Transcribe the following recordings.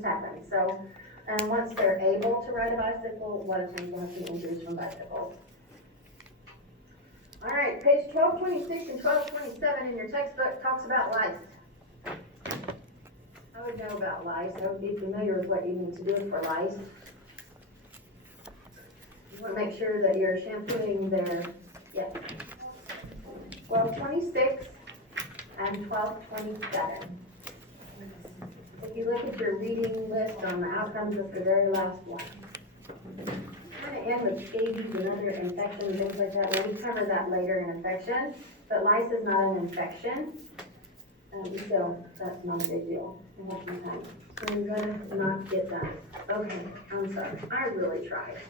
happen. So, once they're able to ride a bicycle, a lot of times we'll have some injuries from bicycles. All right, page 1226 and 1227 in your textbook talks about lice. I would know about lice. I would be familiar with what you need to do for lice. You want to make sure that you're shampooing their, 1226 and 1227. If you look at your reading list on the outcomes, it's the very last one. Kind of end with scabies and other infections, things like that. Well, we cover that later in infection, but lice is not an infection, so that's not a big deal. I have some time. So you're gonna not get that. Okay, I'm sorry. I really tried.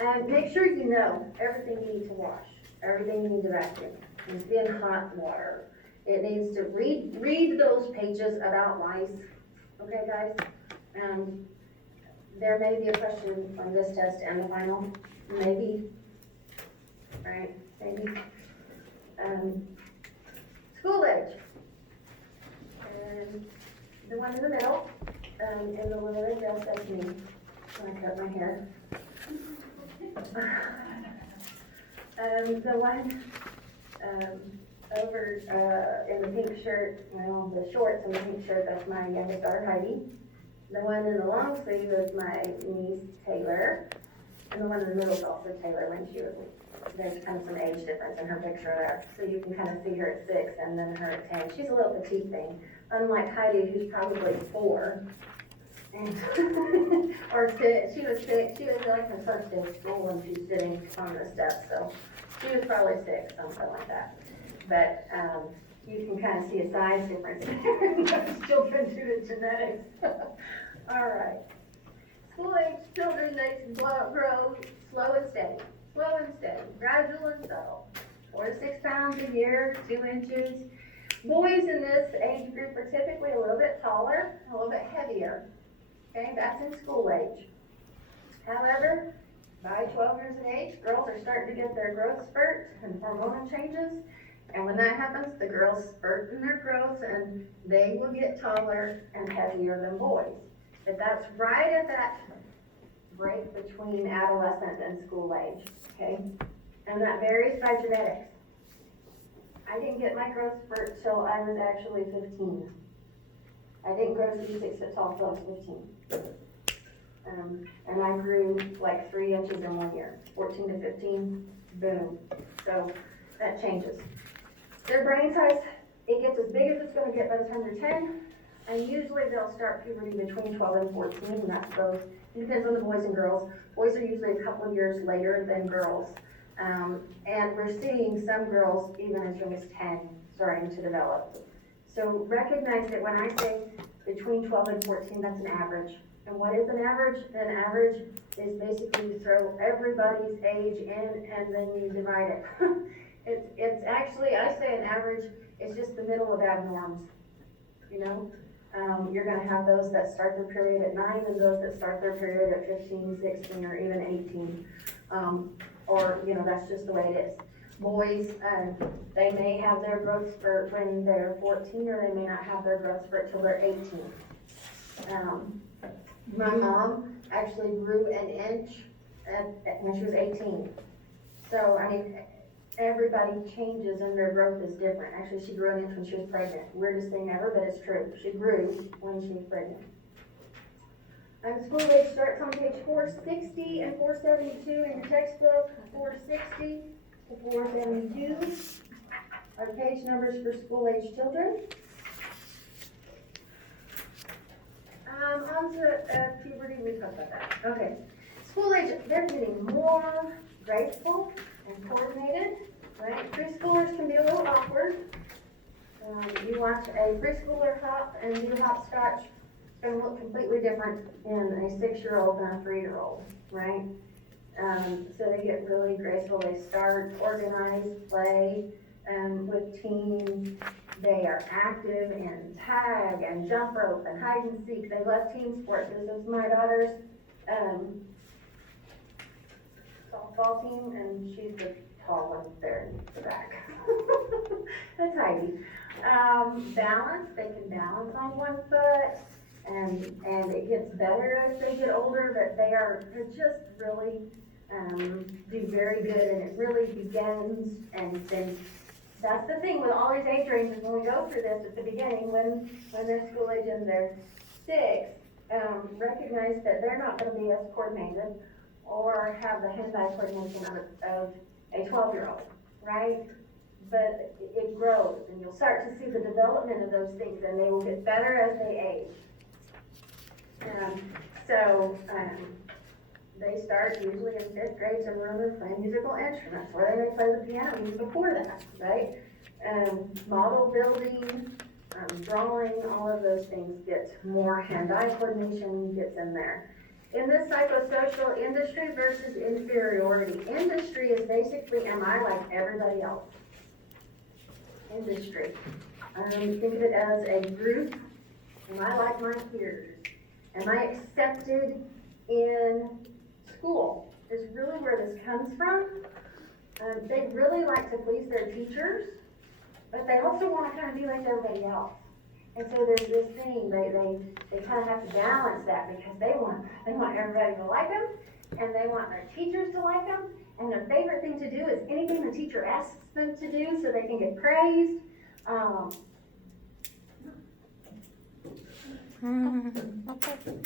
And make sure you know everything you need to wash, everything you need to vacuum. It needs to be in hot water. It needs to read those pages about lice. Okay, guys? There may be a question on this test and the final. Maybe. Right? Maybe. School age. And the one in the middle, in the little dress, that's me when I cut my hair. The one over in the pink shirt, well, the shorts and the pink shirt, that's my youngest daughter, Heidi. The one in the long sleeve is my niece, Taylor. And the one in the middle is also Taylor when she was, there's kind of some age difference in her picture there. So you can kind of see her at 6 and then her at 10. She's a little petite thing, unlike Heidi, who's probably 4. And or 6, she was 6, she was like her first day of school when she's sitting on the steps, so she was probably 6, something like that. But you can kind of see a size difference in those children due to genetics. All right. School age children, they grow slow and steady. Slow and steady, gradual and subtle. 4 to 6 pounds a year, 2 inches. Boys in this age group are typically a little bit taller, a little bit heavier. Okay, that's in school age. However, by 12 years of age, girls are starting to get their growth spurt and hormonal changes. And when that happens, the girls spurt in their growth and they will get taller and heavier than boys. But that's right at that break between adolescent and school age, okay? And that varies by genetics. I didn't get my growth spurt till I was actually 15. I didn't grow to be 6 foot tall till I was 15. And I grew like 3 inches in 1 year. 14 to 15, boom. So that changes. Their brain size, it gets as big as it's going to get by the time they're 10. And usually they'll start puberty between 12 and 14, and that's both. It depends on the boys and girls. Boys are usually a couple of years later than girls. And we're seeing some girls even as young as 10 starting to develop. So recognize that when I say between 12 and 14, that's an average. And what is an average? An average is basically you throw everybody's age in and then you divide it. It's actually, I say an average is just the middle of abnorms, you know? You're gonna have those that start their period at 9 and those that start their period at 15, 16, or even 18. Or, you know, that's just the way it is. Boys, they may have their growth spurt when they're 14, or they may not have their growth spurt till they're 18. My mom actually grew an inch when she was 18. So, I mean, everybody changes and their growth is different. Actually, she grew an inch when she was pregnant. Weirdest thing ever, but it's true. She grew when she was pregnant. School age starts on page 460 and 472 in your textbook. 460 to 472 are the page numbers for school age children. On to puberty, we talked about that. Okay. School age, they're getting more graceful and coordinated, right? Preschoolers can be a little awkward. You watch a preschooler hop and do hopscotch, it's going to look completely different in a 6-year-old than a 3-year-old, right? So they get really graceful. They start organized play with teams. They are active in tag and jump rope and hide and seek. They love team sports. This is my daughter's softball team, and she's the tall one there in the back. That's Heidi. Balance, they can balance on one foot. And it gets better as they get older, but they're just really, do very good, and it really begins, and then, that's the thing with all these age ranges, when we go through this at the beginning, when they're school age and they're 6, recognize that they're not gonna be as coordinated or have the hand-eye coordination of a 12-year-old, right? But it grows, and you'll start to see the development of those things, and they will get better as they age. They start usually in 5th grade, some of them are playing musical instruments, where they may play the piano even before that, right? Model building, drawing, all of those things get more hand-eye coordination gets in there. In this psychosocial, industry versus inferiority. Industry is basically, am I like everybody else? Industry. Think of it as a group. Am I like my peers? Am I accepted in school? Is really where this comes from. They really like to please their teachers, but they also want to kind of be like everybody else. And so there's this thing, they kind of have to balance that, because they want everybody to like them, and they want their teachers to like them, and their favorite thing to do is anything the teacher asks them to do so they can get praised. Okay.